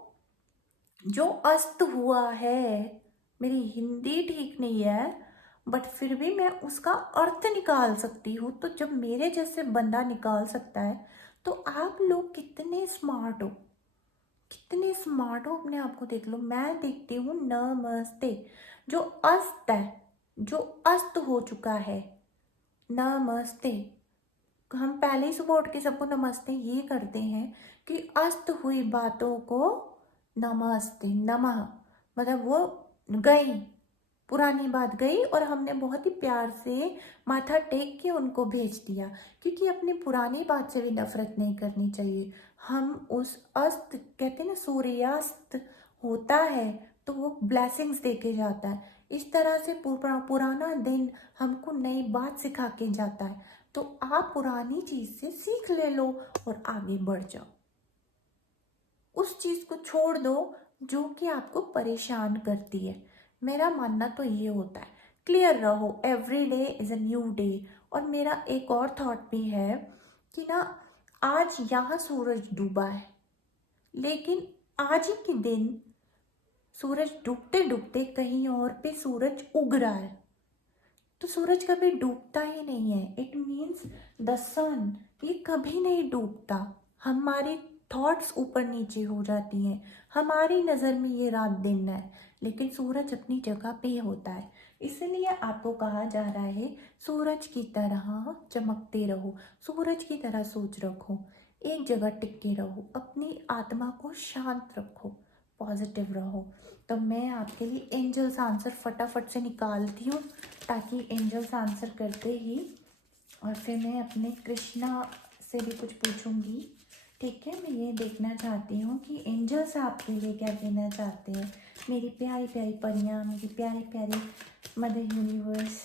जो अस्त हुआ है, मेरी हिंदी ठीक नहीं है बट फिर भी मैं उसका अर्थ निकाल सकती हूँ, तो जब मेरे जैसे बंदा निकाल सकता है तो आप लोग कितने स्मार्ट हो, कितने स्मार्ट हो, अपने आप को देख लो। मैं देखती हूँ नमस्ते, जो अस्त है, जो अस्त हो चुका है, नमस्ते। हम पहले ही सुबह उठ के सबको नमस्ते ये करते हैं कि अस्त हुई बातों को नमस्ते नमः, मतलब वो गई, पुरानी बात गई और हमने बहुत ही प्यार से माथा टेक के उनको भेज दिया, क्योंकि अपनी पुरानी बात से भी नफरत नहीं करनी चाहिए। हम उस अस्त, कहते हैं ना सूर्यास्त होता है तो वो ब्लेसिंग्स दे के जाता है, इस तरह से पुराना दिन हमको नई बात सिखा के जाता है। तो आप पुरानी चीज से सीख ले लो और आगे बढ़ जाओ, उस चीज को छोड़ दो जो कि आपको परेशान करती है। मेरा मानना तो ये होता है, क्लियर रहो, every day is a new day. और मेरा एक और थॉट भी है कि ना, आज यहाँ सूरज डूबा है, लेकिन आज ही के दिन सूरज डूबते डूबते कहीं और पे सूरज उग रहा है, तो सूरज कभी डूबता ही नहीं है। इट मीन्स द सन, ये कभी नहीं डूबता। हमारी थॉट्स ऊपर नीचे हो जाती हैं, हमारी नज़र में ये रात दिन है, लेकिन सूरज अपनी जगह पे होता है। इसलिए आपको कहा जा रहा है सूरज की तरह चमकते रहो, सूरज की तरह सोच रखो, एक जगह टिके रहो, अपनी आत्मा को शांत रखो, पॉजिटिव रहो। तो मैं आपके लिए एंजल्स आंसर फटाफट से निकालती हूँ, ताकि एंजल्स आंसर करते ही और फिर मैं अपने कृष्णा से भी कुछ पूछूंगी। ठीक है, मैं ये देखना चाहती हूँ कि एंजल्स आपके लिए क्या कहना चाहते हैं। मेरी प्यारी प्यारी परियां, मेरी प्यारी प्यारी मदर यूनिवर्स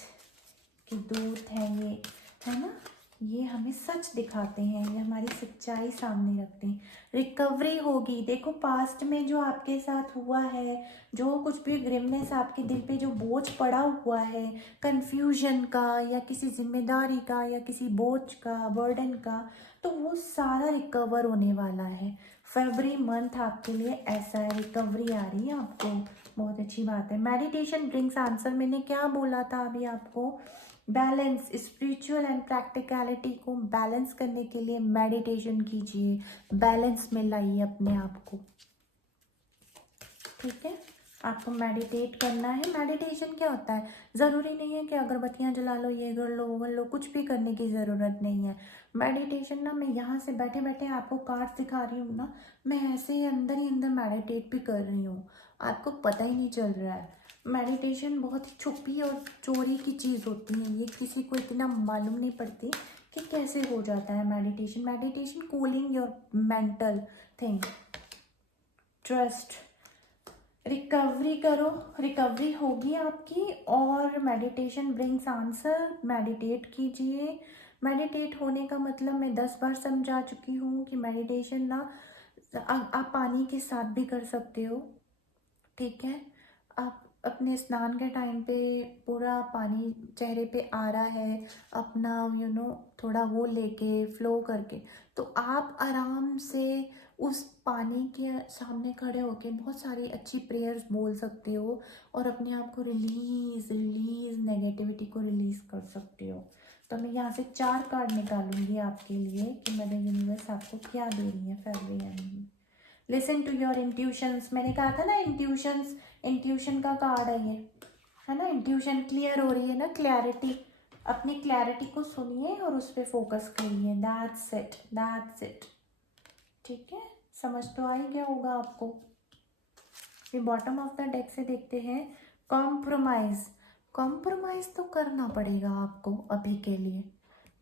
के दूत हैं ये, है ना, ये हमें सच दिखाते हैं, ये हमारी सच्चाई सामने रखते हैं। रिकवरी होगी, देखो पास्ट में जो आपके साथ हुआ है, जो कुछ भी ग्रिमनेस आपके दिल पे जो बोझ पड़ा हुआ है, कंफ्यूजन का या किसी जिम्मेदारी का या किसी बोझ का, बर्डन का, तो वो सारा रिकवर होने वाला है। फरवरी मंथ आपके लिए ऐसा है, रिकवरी आ रही है आपको, बहुत अच्छी बात है। मेडिटेशन ब्रिंग्स आंसर, मैंने क्या बोला था अभी आपको, बैलेंस, स्पिरिचुअल एंड प्रैक्टिकलिटी को बैलेंस करने के लिए मेडिटेशन कीजिए, बैलेंस में लाइए अपने आप को। ठीक है, आपको मेडिटेट करना है। मेडिटेशन क्या होता है, ज़रूरी नहीं है कि अगरबत्तियाँ जला लो, ये कर लो वो कर लो, कुछ भी करने की ज़रूरत नहीं है। मेडिटेशन ना, मैं यहाँ से बैठे बैठे आपको कार्ड दिखा रही हूँ ना, मैं ऐसे ही अंदर मेडिटेट भी कर रही हूँ, आपको पता ही नहीं चल रहा है। मेडिटेशन बहुत ही छुपी और चोरी की चीज़ होती है, ये किसी को इतना मालूम नहीं पड़ती कि कैसे हो जाता है meditation. Meditation cooling your mental thing, trust, recovery करो, रिकवरी होगी आपकी। और मेडिटेशन ब्रिंग्स आंसर, मेडिटेट कीजिए। मेडिटेट होने का मतलब मैं 10 बार समझा चुकी हूँ कि मेडिटेशन ना, आप पानी के साथ भी कर सकते हो। ठीक है, आप अपने स्नान के टाइम पे पूरा पानी चेहरे पे आ रहा है, अपना थोड़ा वो लेके फ्लो करके, तो आप आराम से उस पानी के सामने खड़े होके बहुत सारी अच्छी प्रेयर्स बोल सकते हो और अपने आप को रिलीज रिलीज नेगेटिविटी को रिलीज कर सकते हो। तो मैं यहाँ से 4 कार्ड निकालूंगी आपके लिए कि मदर यूनिवर्स आपको क्या दे रही है फरवरी में। लिसन टू योर इंट्यूशंस, मैंने कहा था ना इंट्यूशंस, इंट्यूशन का कार्ड है ये, है ना, इंट्यूशन क्लियर हो रही है ना, क्लैरिटी, अपनी क्लैरिटी को सुनिए और उस पर फोकस करिए, दैट्स इट, दैट्स इट। ठीक है, समझ तो आ ही गया होगा आपको। फिर बॉटम ऑफ द डेक से देखते हैं, कॉम्प्रोमाइज, कॉम्प्रोमाइज तो करना पड़ेगा आपको, अभी के लिए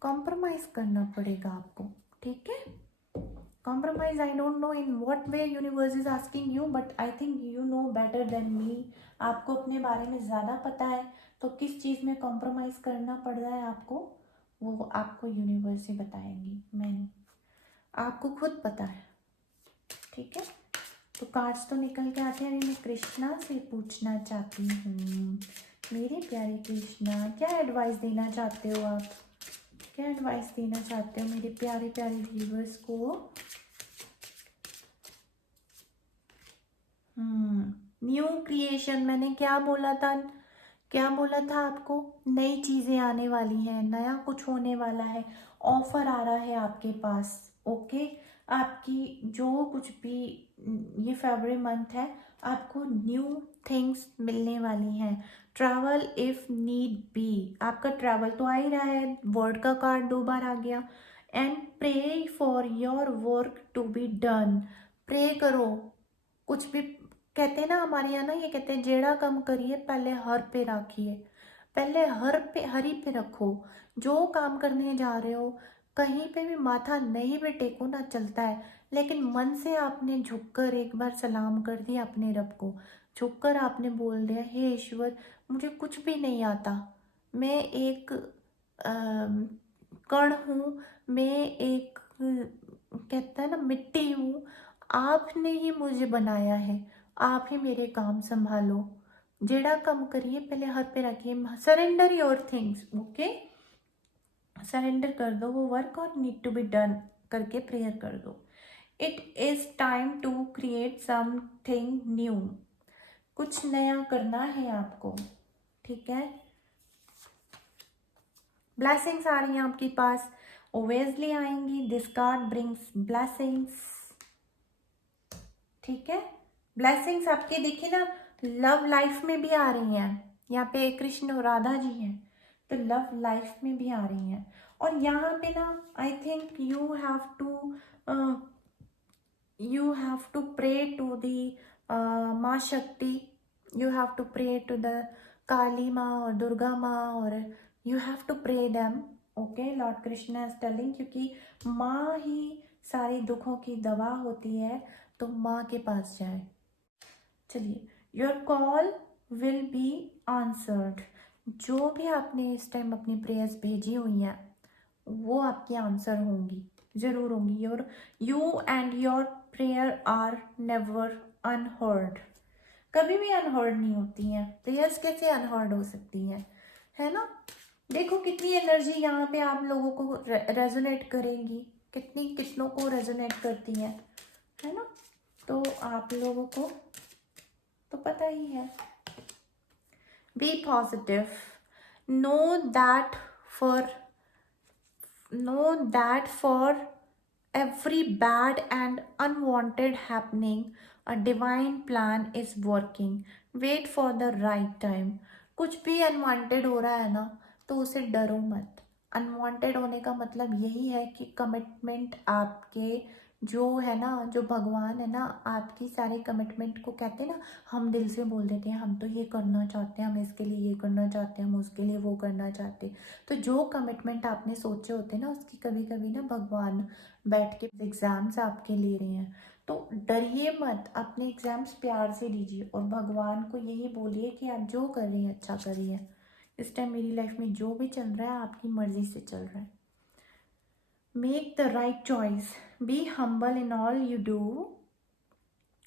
कॉम्प्रोमाइज करना पड़ेगा आपको। ठीक है, Compromise, I don't know in what way universe is asking you, but I think you know better than me. आपको अपने बारे में ज़्यादा पता है, तो किस चीज़ में कॉम्प्रोमाइज़ करना पड़ रहा है आपको, वो आपको यूनिवर्स ही बताएंगी, मैं नहीं, आपको खुद पता है। ठीक है, तो कार्ड्स तो निकल के आते हैं। अभी मैं कृष्णा से पूछना चाहती हूँ, मेरे प्यारे कृष्णा, क्या एडवाइस देना चाहते हो आप, क्या एडवाइस देना चाहते हो मेरे प्यारे प्यारे व्यूवर्स को। न्यू क्रिएशन, मैंने क्या बोला था, क्या बोला था आपको, नई चीज़ें आने वाली हैं, नया कुछ होने वाला है, ऑफर आ रहा है आपके पास। ओके, आपकी जो कुछ भी ये फरवरी मंथ है, आपको न्यू थिंग्स मिलने वाली हैं। ट्रैवल इफ नीड बी, आपका ट्रैवल तो आ ही रहा है, वर्ड का कार्ड 2 बार आ गया। And pray for your work to be done, pray करो, कुछ भी कहते हैं ना हमारे यहाँ ना, ये कहते हैं जेड़ा कम करिए पहले हर पे रखिए, पहले हर पे, हरी पे रखो। जो काम करने जा रहे हो, कहीं पे भी माथा नहीं भी टेको ना, चलता है, लेकिन मन से आपने झुककर एक बार सलाम कर दिया अपने रब को, झुककर आपने बोल दिया, हे ईश्वर, मुझे कुछ भी नहीं आता, मैं एक कण हूँ, मैं एक कहता है ना मिट्टी हूँ, आपने ही मुझे बनाया है, आप ही मेरे काम संभालो, जेड़ा काम करिए पहले हाथ पे रखिए, surrender your things. Okay, surrender कर दो वो वर्क और नीड टू बी डन करके प्रेयर कर दो। It is time to create something new, कुछ नया करना है आपको। ठीक है, ब्लेसिंग्स आ रही हैं आपके पास, ओवेजली आएंगी, दिस कार्ड ब्रिंग्स ब्लेसिंग्स। ठीक है, ब्लेसिंग्स आपके देखिए ना, लव लाइफ में भी आ रही हैं, यहाँ पे कृष्ण और राधा जी हैं, तो लव लाइफ में भी आ रही हैं। और यहाँ पे ना I think you have to pray to the Maa Shakti, you have to pray to the Kali Maa और दुर्गा माँ, और you have to pray them. Okay, Lord Krishna is telling, क्योंकि माँ ही सारे दुखों की दवा होती है, तो माँ के पास जाए। चलिए, your call will be answered, जो भी आपने इस टाइम अपनी प्रेयर्स भेजी हुई हैं वो आपकी आंसर होंगी, जरूर होंगी। Your you and your prayer are never unheard, कभी भी अनहर्ड नहीं होती हैं, प्रेयर्स कैसे अनहर्ड हो सकती हैं, है ना। देखो कितनी एनर्जी यहाँ पे आप लोगों को रेजोनेट करेंगी, कितनी कितनों को रेजोनेट करती हैं, है ना, तो आप लोगों को तो पता ही है। Be positive, know that for every bad and unwanted happening a divine plan is working, wait for the right time। कुछ भी अनवांटेड हो रहा है ना, तो उसे डरो मत। अनवांटेड होने का मतलब यही है कि कमिटमेंट आपके जो है ना, जो भगवान है ना, आपकी सारी कमिटमेंट को कहते हैं ना, हम दिल से बोल देते हैं हम तो ये करना चाहते हैं, हम इसके लिए ये करना चाहते हैं, हम उसके लिए वो करना चाहते हैं। तो जो कमिटमेंट आपने सोचे होते हैं ना, उसकी कभी कभी ना भगवान बैठ के एग्ज़ाम्स आपके ले रहे हैं, तो डरिए मत, अपने एग्ज़ाम्स प्यार से दीजिए और भगवान को यही बोलिए कि आप जो कर रही हैं अच्छा कर रही हैं, इस टाइम मेरी लाइफ में जो भी चल रहा है आपकी मर्ज़ी से चल रहा है। Make the right choice, be humble in all you do,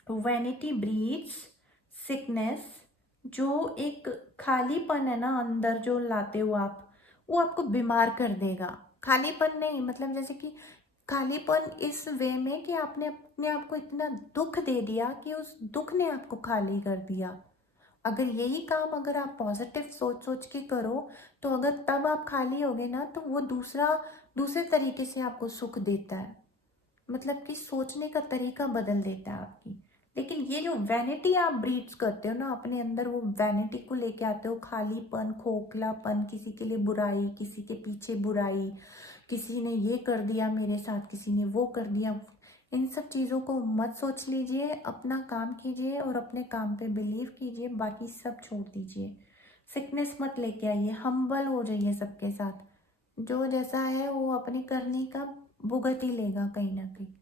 vanity breeds sickness, जो एक खालीपन है ना अंदर जो लाते हो आप, वो आपको बीमार कर देगा। खालीपन नहीं मतलब जैसे कि खालीपन इस वे में कि आपने अपने आप को इतना दुख दे दिया कि उस दुख ने आपको खाली कर दिया। अगर यही काम अगर आप पॉजिटिव सोच सोच के करो, तो अगर तब आप खाली होगे ना, तो वो दूसरे तरीके से आपको सुख देता है, मतलब कि सोचने का तरीका बदल देता है आपकी। लेकिन ये जो वैनिटी आप ब्रीड्स करते हो ना अपने अंदर, वो वैनिटी को लेके आते हो, खालीपन, खोखलापन, किसी के लिए बुराई, किसी के पीछे बुराई, किसी ने ये कर दिया मेरे साथ, किसी ने वो कर दिया, इन सब चीज़ों को मत सोच लीजिए, अपना काम कीजिए और अपने काम पे बिलीव कीजिए, बाकी सब छोड़ दीजिए। सिकनेस मत लेके आइए, हम्बल हो जाइए सबके साथ, जो जैसा है वो अपनी करनी का भुगत ही लेगा कहीं ना कहीं।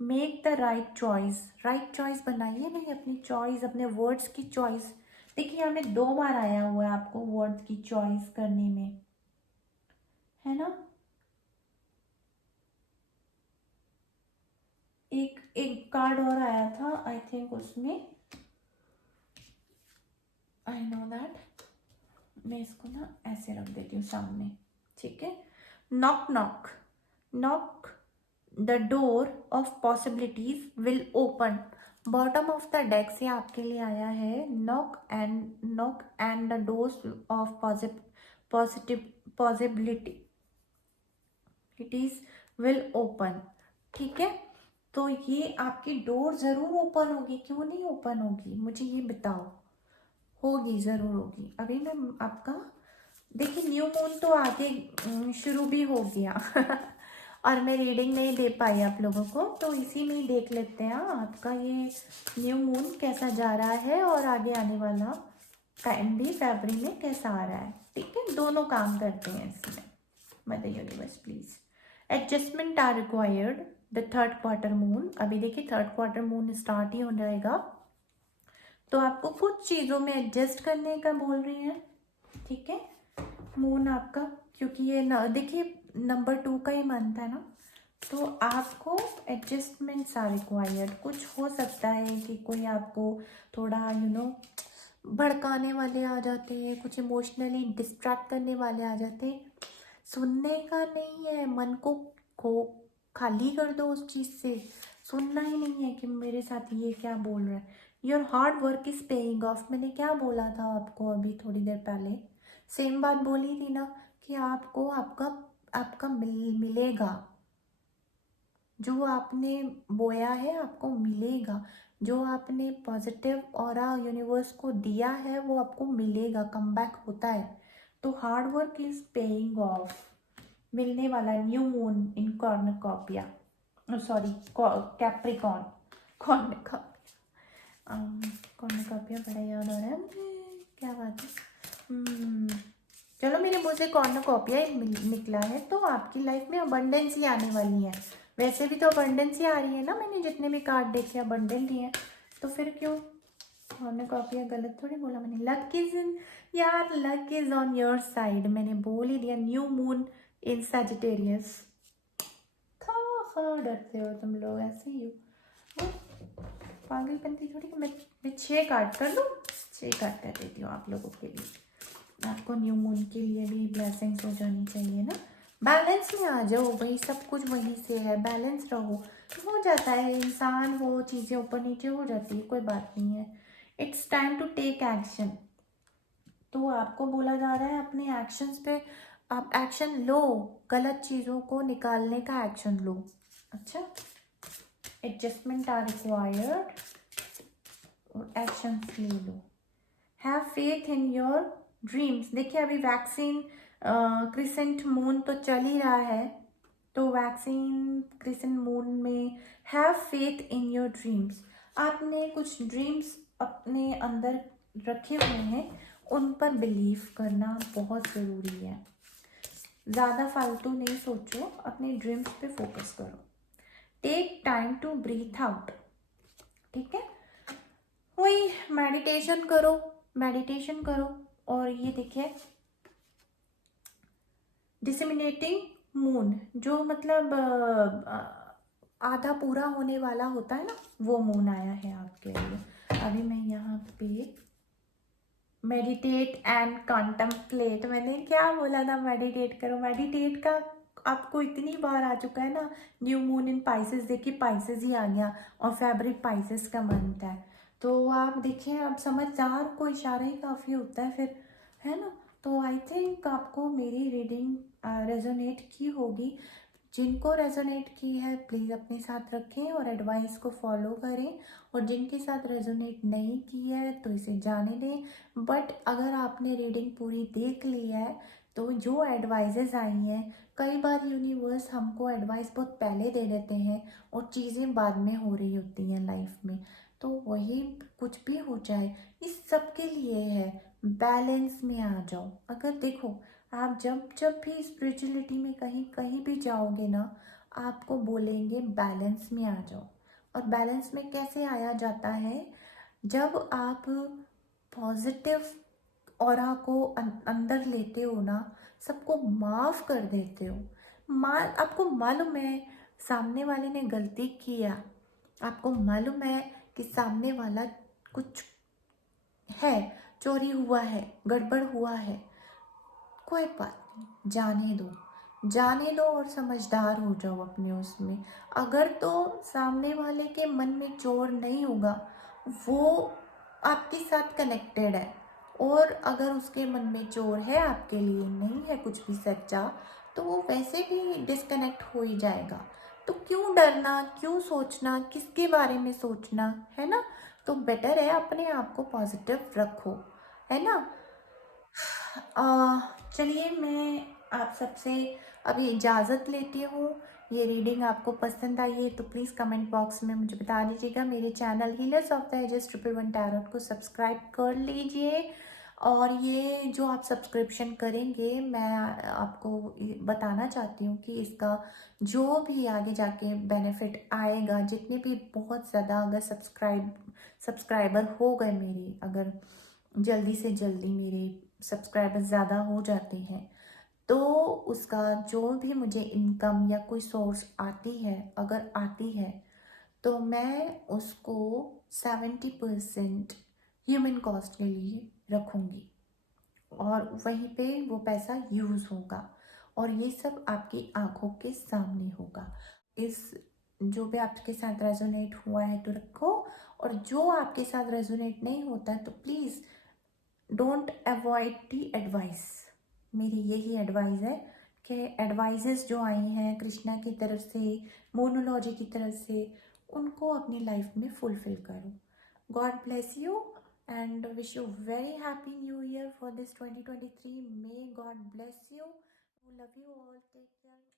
Make the right choice, right choice बनाइए भाई, अपनी चॉइस, अपने वर्ड्स की चॉइस। देखिए यहाँ में 2 बार आया हुआ है आपको वर्ड्स की चॉइस करने में, है ना। एक एक कार्ड और आया था आई थिंक उसमें, आई नो दैट। मैं इसको ना ऐसे रख देती हूँ सामने, ठीक है। Knock knock, knock the door of possibilities will open. Bottom of the deck से आपके लिए आया है knock and the doors of positive possibility it is will open, ठीक है। तो ये आपकी डोर जरूर ओपन होगी, क्यों नहीं ओपन होगी, मुझे ये बताओ। होगी, जरूर होगी। अभी मैं आपका देखिए, न्यू मून तो आगे शुरू भी हो गया और मैं रीडिंग नहीं दे पाई आप लोगों को, तो इसी में ही देख लेते हैं आपका ये न्यू मून कैसा जा रहा है और आगे आने वाला टाइम भी फरवरी में कैसा आ रहा है, ठीक है। दोनों काम करते हैं इसमें। Mother universe please, adjustment are required the third quarter moon. अभी देखिए थर्ड क्वार्टर मून स्टार्ट ही हो जाएगा, तो आपको कुछ चीज़ों में एडजस्ट करने का बोल रही हैं, ठीक है। मून आपका, क्योंकि ये देखिए नंबर 2 का ही मंथ है ना, तो आपको एडजस्टमेंट्स आर रिक्वायर्ड। कुछ हो सकता है कि कोई आपको थोड़ा भड़काने वाले आ जाते हैं, कुछ इमोशनली डिस्ट्रैक्ट करने वाले आ जाते हैं। सुनने का नहीं है, मन को खो खाली कर दो उस चीज़ से। सुनना ही नहीं है कि मेरे साथ ये क्या बोल रहा है। Your hard work is paying of. मैंने क्या बोला था आपको अभी थोड़ी देर पहले, सेम बात बोली थी ना कि आपको आपका आपका मिलेगा। जो आपने बोया है आपको मिलेगा। जो आपने पॉजिटिव ऑरा यूनिवर्स को दिया है वो आपको मिलेगा, कम बैक होता है। तो hard work is paying off, मिलने वाला। New moon in cornucopia, sorry Capricorn, cornucopia, cornucopia बड़ा याद आ रहा है मुझे, क्या बात है। चलो मेरे मुंह से कॉर्नकॉपिया निकला है, तो आपकी लाइफ में अबंडेंस ही आने वाली है। वैसे भी तो अबंडेंस ही आ रही है ना, मैंने जितने भी कार्ड देखे अबंडेंट ही है, तो फिर क्यों कॉर्नकॉपिया, गलत थोड़ी बोला मैंने। लक इज इन, यार luck is on your side, मैंने बोल ही दिया। न्यू मून इन सजिटेरियस। डरते हो तुम लोग, ऐसे ही हो पागलपंती थोड़ी। मैं 6 कार्ड कर लूँ, 6 कार्ड कर देती हूँ आप लोगों के लिए। आपको न्यू मून के लिए भी ब्लेसिंग्स हो जानी चाहिए ना। बैलेंस में आ जाओ, वही सब कुछ वहीं से है, बैलेंस रहो। हो जाता है, इंसान हो, चीज़ें ऊपर नीचे हो जाती है, कोई बात नहीं है। It's time to take action. तो आपको बोला जा रहा है अपने एक्शंस पे आप एक्शन लो, गलत चीज़ों को निकालने का एक्शन लो। अच्छा, एडजस्टमेंट आर रिक्वायर्ड और एक्शन ले लो। Have faith in your dreams. देखिए अभी वैक्सीन क्रिसेंट मून तो चल ही रहा है, तो वैक्सीन क्रिसेंट मून में have faith in your dreams. आपने कुछ ड्रीम्स अपने अंदर रखे हुए हैं, उन पर बिलीव करना बहुत ज़रूरी है। ज़्यादा फालतू नहीं सोचो, अपने ड्रीम्स पे फोकस करो। Take time to breathe out, ठीक है। वही मेडिटेशन करो, मेडिटेशन करो। और ये देखिए डिसेमिनेटिंग मून, जो मतलब आधा पूरा होने वाला होता है ना, वो मून आया है आपके लिए। अभी मैं यहाँ पे मेडिटेट एंड कॉन्टम्पलेट, मैंने क्या बोला था, मेडिटेट करो। मेडिटेट का आपको इतनी बार आ चुका है ना। न्यू मून इन पाइसेस, देखिए पाइसेस ही आ गया और फरवरी पाइसेस का मंथ है, तो आप देखिए अब समझदार को इशारा ही काफ़ी होता है फिर, है ना। तो आई थिंक आपको मेरी रीडिंग रेजोनेट की होगी। जिनको रेजोनेट की है प्लीज़ अपने साथ रखें और एडवाइस को फॉलो करें, और जिनके साथ रेजोनेट नहीं की है तो इसे जाने दें। बट अगर आपने रीडिंग पूरी देख ली है तो जो एडवाइजेज आई हैं, कई बार यूनिवर्स हमको एडवाइस बहुत पहले दे देते हैं और चीज़ें बाद में हो रही होती हैं लाइफ में। तो वही कुछ भी हो जाए, इस सब के लिए है, बैलेंस में आ जाओ। अगर देखो आप जब जब भी स्पिरिचुअलिटी में कहीं कहीं भी जाओगे ना, आपको बोलेंगे बैलेंस में आ जाओ। और बैलेंस में कैसे आया जाता है? जब आप पॉजिटिव ऑरा को अंदर लेते हो ना, सबको माफ कर देते हो। आपको मालूम है सामने वाले ने गलती किया, आपको मालूम है कि सामने वाला कुछ है, चोरी हुआ है, गड़बड़ हुआ है, कोई बात नहीं, जाने दो और समझदार हो जाओ अपने उसमें। अगर तो सामने वाले के मन में चोर नहीं होगा, वो आपके साथ कनेक्टेड है, और अगर उसके मन में चोर है, आपके लिए नहीं है कुछ भी सच्चा, तो वो वैसे भी डिस्कनेक्ट हो ही जाएगा। तो क्यों डरना, क्यों सोचना, किसके बारे में सोचना, है ना? तो बेटर है अपने आप को पॉजिटिव रखो, है ना? चलिए मैं आप सबसे अभी इजाज़त लेती हूँ। ये रीडिंग आपको पसंद आई है तो प्लीज़ कमेंट बॉक्स में मुझे बता दीजिएगा। मेरे channel healers of the ages 111 tarot को सब्सक्राइब कर लीजिए। और ये जो आप सब्सक्रिप्शन करेंगे, मैं आपको बताना चाहती हूँ कि इसका जो भी आगे जाके बेनिफिट आएगा, जितने भी बहुत ज़्यादा अगर सब्सक्राइबर हो गए मेरे, अगर जल्दी से जल्दी मेरे सब्सक्राइबर ज़्यादा हो जाते हैं, तो उसका जो भी मुझे इनकम या कोई सोर्स आती है, अगर आती है, तो मैं उसको 70% ह्यूमन कॉस्ट के लिए रखूँगी, और वहीं पे वो पैसा यूज़ होगा, और ये सब आपकी आंखों के सामने होगा। इस जो भी आपके साथ रेजोनेट हुआ है तो रखो, और जो आपके साथ रेजोनेट नहीं होता है तो please don't avoid the advice. मेरी यही एडवाइस है कि एडवाइजेस जो आई हैं कृष्णा की तरफ से, मोनोलॉजी की तरफ से, उनको अपनी लाइफ में फुलफिल करो। God bless you and wish you very happy new year for this 2023। May God bless you. Love you all, take care.